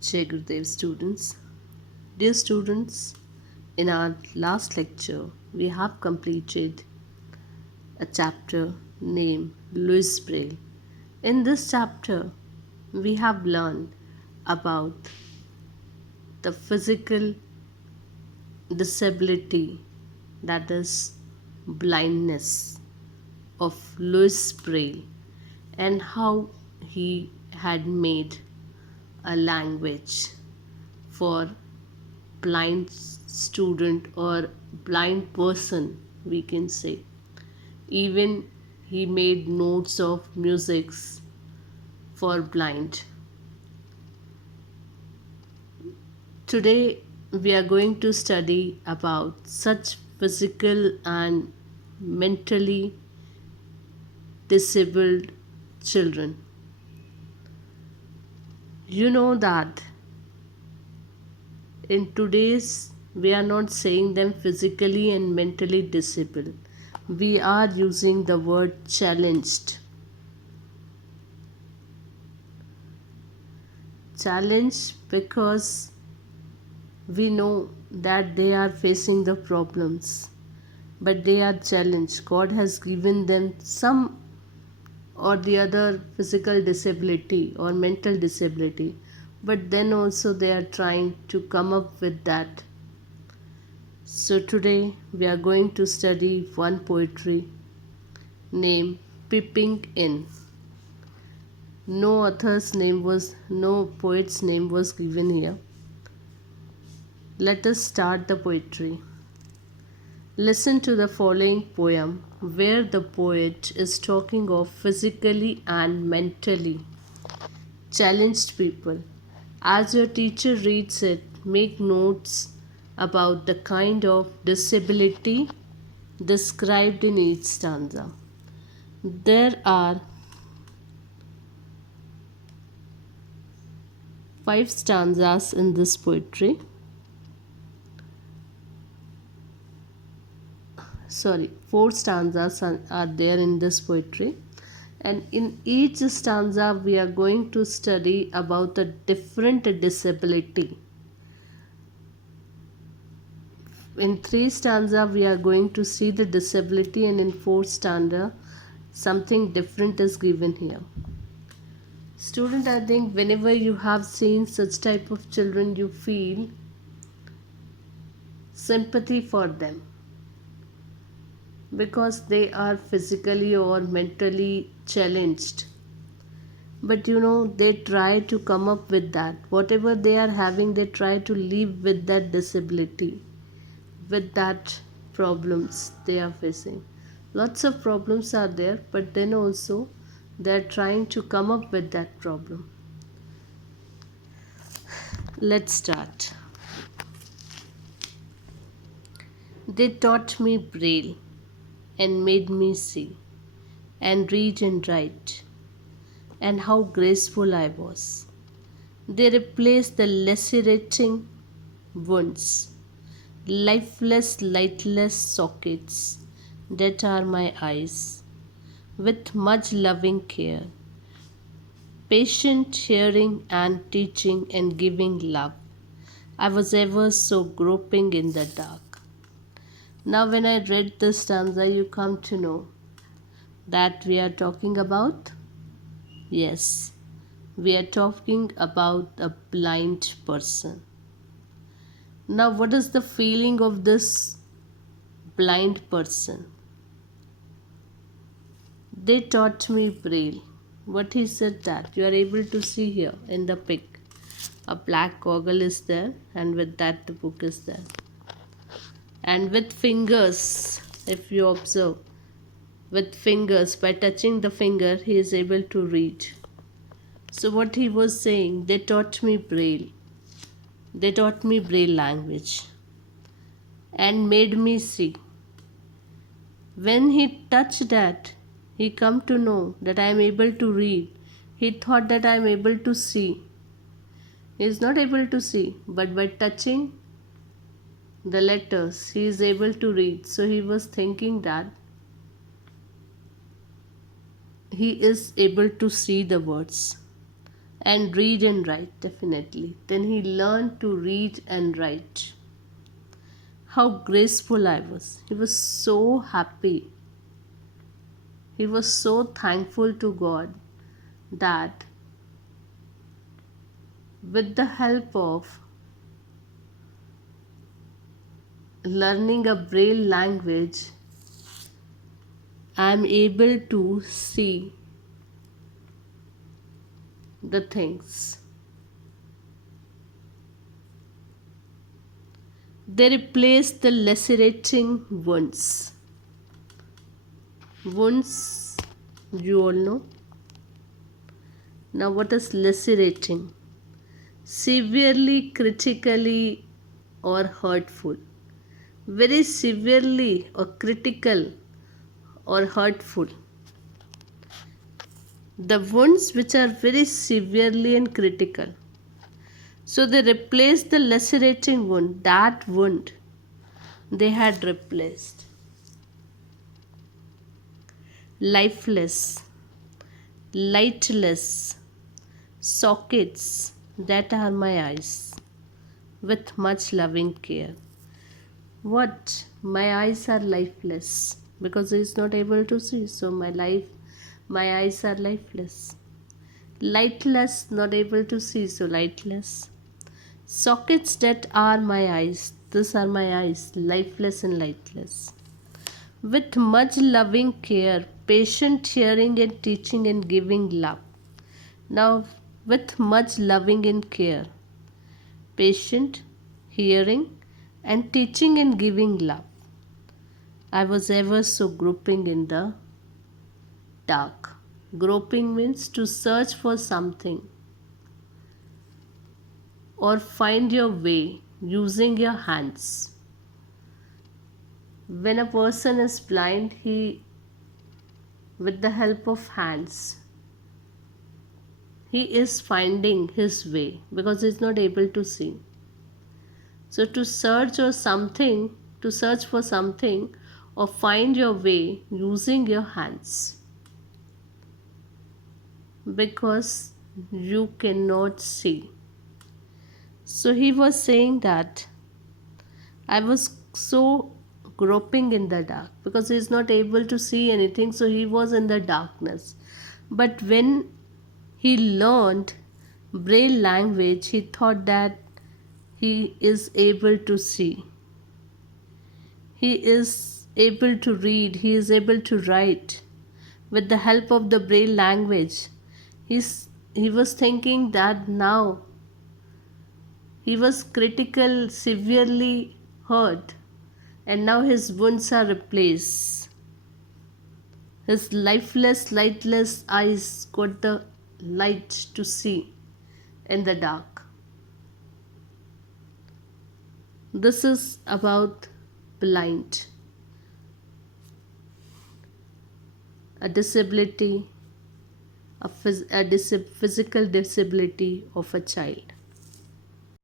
Jai Gurudev students. Dear students, in our last lecture, we have completed a chapter named Louis Braille. In this chapter, we have learned about the physical disability, that is blindness, of Louis Braille, and how he had made a language for blind student or blind person, we can say. Even he made notes of musics for blind. Today we are going to study about such physical and mentally disabled children. You know that in today's we are not saying them physically and mentally disabled. We are using the word challenged. Challenged because we know that they are facing the problems, but they are challenged. God has given them some or the other physical disability or mental disability, but then also they are trying to come up with that. So today we are going to study one poetry named Peeping In. No poet's name was given here. Let us start the poetry. Listen to the following poem where the poet is talking of physically and mentally challenged people. As your teacher reads it, make notes about the kind of disability described in each stanza. There are 5 stanzas in this poetry. Four stanzas are there in this poetry, and in each stanza we are going to study about a different disability. In 3 stanza we are going to see the disability, and in 4 stanza something different is given here. Student, I think whenever you have seen such type of children, you feel sympathy for them because they are physically or mentally challenged. But they try to come up with that. Whatever they are having, they try to live with that disability, with that problems they are facing. Lots of problems are there, but then also they are trying to come up with that problem. Let's start. They taught me Braille and made me see and read and write, and how graceful I was. They replaced the lacerating wounds, lifeless, lightless sockets that are my eyes, with much loving care, patient hearing and teaching and giving love. I was ever so groping in the dark. Now, when I read this stanza, you come to know that we are talking about? Yes, we are talking about a blind person. Now, what is the feeling of this blind person? They taught me Braille. What he said that you are able to see here in the pic. A black goggle is there, and with that the book is there. And with fingers, if you observe, with fingers, by touching the finger, he is able to read. So what he was saying, they taught me Braille. They taught me Braille language and made me see. When he touched that, he come to know that I am able to read. He thought that I am able to see. He is not able to see, but by touching the letters, he is able to read. So he was thinking that he is able to see the words. and read and write, definitely. Then he learned to read and write. How graceful I was. He was so happy. He was so thankful to God that with the help of learning a braille language, I am able to see the things. They replace the lacerating wounds. Wounds, you all know. Now, what is lacerating? Severely, critically, or hurtful. Very severely or critical or hurtful. The wounds which are very severely and critical. So they replaced the lacerating wound. That wound they had replaced. Lifeless, lightless sockets that are my eyes, with much loving care. What? My eyes are lifeless because he is not able to see. So my eyes are lifeless. Lightless, not able to see, so lightless. Sockets that are my eyes. These are my eyes, lifeless and lightless. With much loving care, patient hearing and teaching and giving love. Now, with much loving and care, patient hearing and teaching and giving love, I was ever so groping in the dark. Groping means to search for something or find your way using your hands. When a person is blind, he, with the help of hands, he is finding his way because he is not able to see. So to search for something or find your way using your hands, because you cannot see. So he was saying that I was so groping in the dark because he is not able to see anything, so he was in the darkness. But when he learned braille language, he thought that he is able to see, he is able to read, he is able to write with the help of the braille language. He was thinking that now he was critical, severely hurt, and now his wounds are replaced. His lifeless, lightless eyes got the light to see in the dark. This is about blind, a disability, a physical disability of a child.